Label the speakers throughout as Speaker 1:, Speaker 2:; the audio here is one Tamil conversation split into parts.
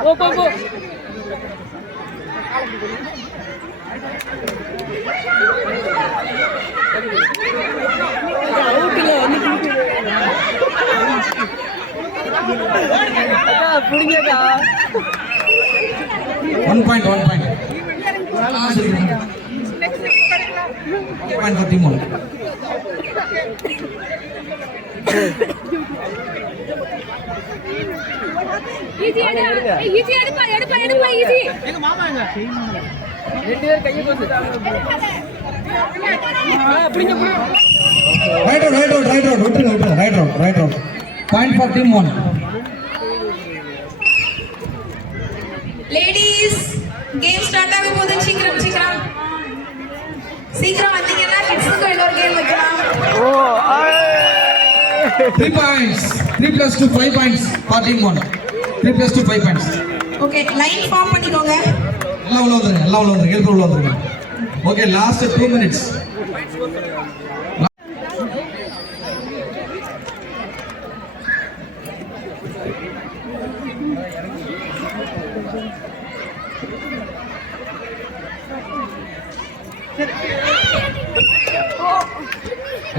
Speaker 1: Oh, oh, oh.
Speaker 2: One point one point one point thirty மூணு
Speaker 3: ஈஸி ஈஸி எடுப்பா எடுப்பா எடுப்பா ஈஸி.
Speaker 1: ரெண்டு பேரும் கையை கொடுத்துட்டாங்க புரிஞ்ச
Speaker 2: right road right road right road right road right point for team one
Speaker 4: ladies game start ஆக போகுது. சீக்கிரம் சீக்கிரம். சீக்கிரம் வந்தீங்கன்னா கிட்ஸுக்கு இன்னொரு கேம் வைக்கலாம்.
Speaker 2: Three points three plus two five points for team one three plus two five points
Speaker 4: okay line form பண்ணிக்கோங்க.
Speaker 2: எல்லாம் உள்ள வந்துருங்க எல்லாம் உள்ள வந்துருங்க ஹெல்ப் உள்ள வந்துருங்க. Okay last two minutes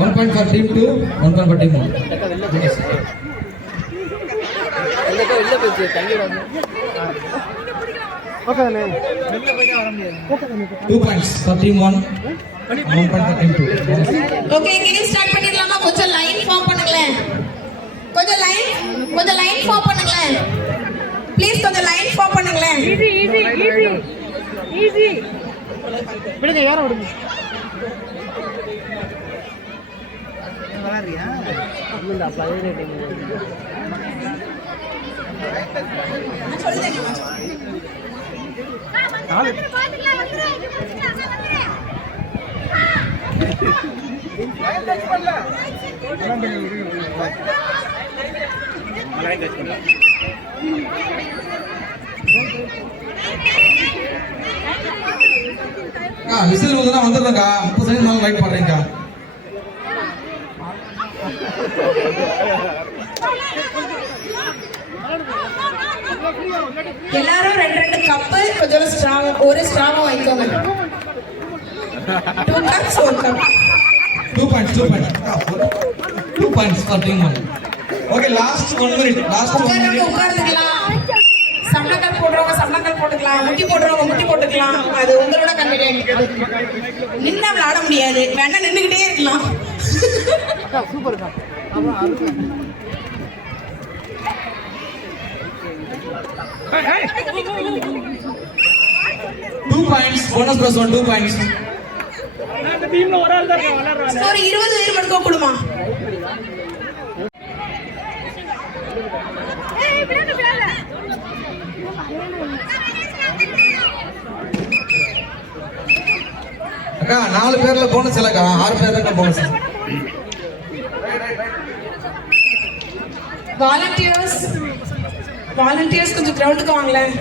Speaker 2: one point for team two one point for team one.
Speaker 1: இல்லக்கா வெளில போச்சு தண்ணியில வந்து
Speaker 2: two points for team one one point for team two.
Speaker 4: Okay game start பண்ணிடலாமா? கொஞ்சம் லைன் ஃபார்ம் பண்ணுங்களேன். கொஞ்சம் லைன் கொஞ்சம் லைன் ஃபார்ம் பண்ணுங்களேன். ப்ளீஸ் கொஞ்சம் லைன் ஃபார்ம் பண்ணுங்களேன்.
Speaker 3: ஈஸி ஈஸி ஈஸி ஈஸி
Speaker 1: விடுங்க யாரும் விடுங்க? இல்ல பழைய
Speaker 2: அக்கா விசில் வந்து வந்துடுறேங்க்கா முப்பது செகண்ட் மேலே லைட் பண்ணுறீங்கக்கா
Speaker 4: எல்லாரும் ரெண்டு ரெண்டு கப்பு கொஞ்சம் ஸ்ட்ராங் ஒரு ஸ்ட்ராங்கும் வைக்கோங்க டூ கப்ஸ் ஒரு cup
Speaker 2: two points two points two points for team one okay last one minute last one minute
Speaker 4: உட்கார்ந்துக்கலாம் சம்மணக்கால் போடுறவங்க சம்மணக்கால் போட்டுக்கலாம் முட்டி போடுறவங்க முட்டி போட்டுக்கலாம். அது உங்களோட கன்வீனியன்ட் நின்று விளையாட முடியாது. வேணா நின்றுக்கிட்டே இருக்கலாம்.
Speaker 1: சூப்பர்க்கா
Speaker 2: two points bonus plus one two points
Speaker 4: ஒரு இருபது பேர் மட்டும் கொடுமா?
Speaker 2: அக்கா நாலு பேர்ல போனஸ் இல்லக்கா ஆறு பேர் தான் போனஸ்
Speaker 4: வாலண்டியர்ஸ் வாலண்டியர்ஸ் கொஞ்சம் கிரவுண்டுக்கு வாங்களேன்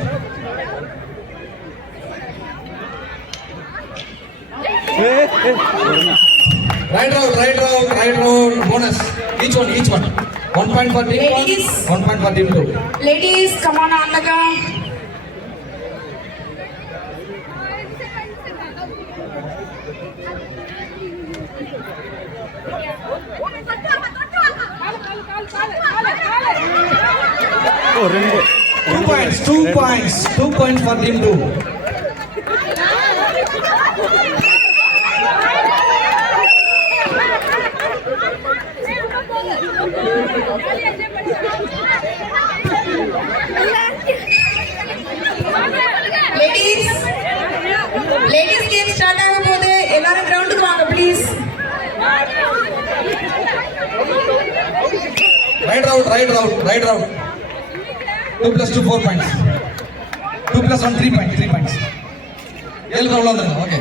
Speaker 2: right round right round right round bonus each one each one one point for team one
Speaker 4: Ladies.
Speaker 2: One point for team two
Speaker 4: ladies come on ஆண்டக்கா
Speaker 2: two points two points two points for team two
Speaker 4: ladies ladies game start ஆக போகுது எல்லாரும் கிரவுண்டுக்கு வாங்க please
Speaker 2: right round right round right round two plus two four points two plus one three point three points ஏழு ரவுண்ட் வந்துருங்க ஓகே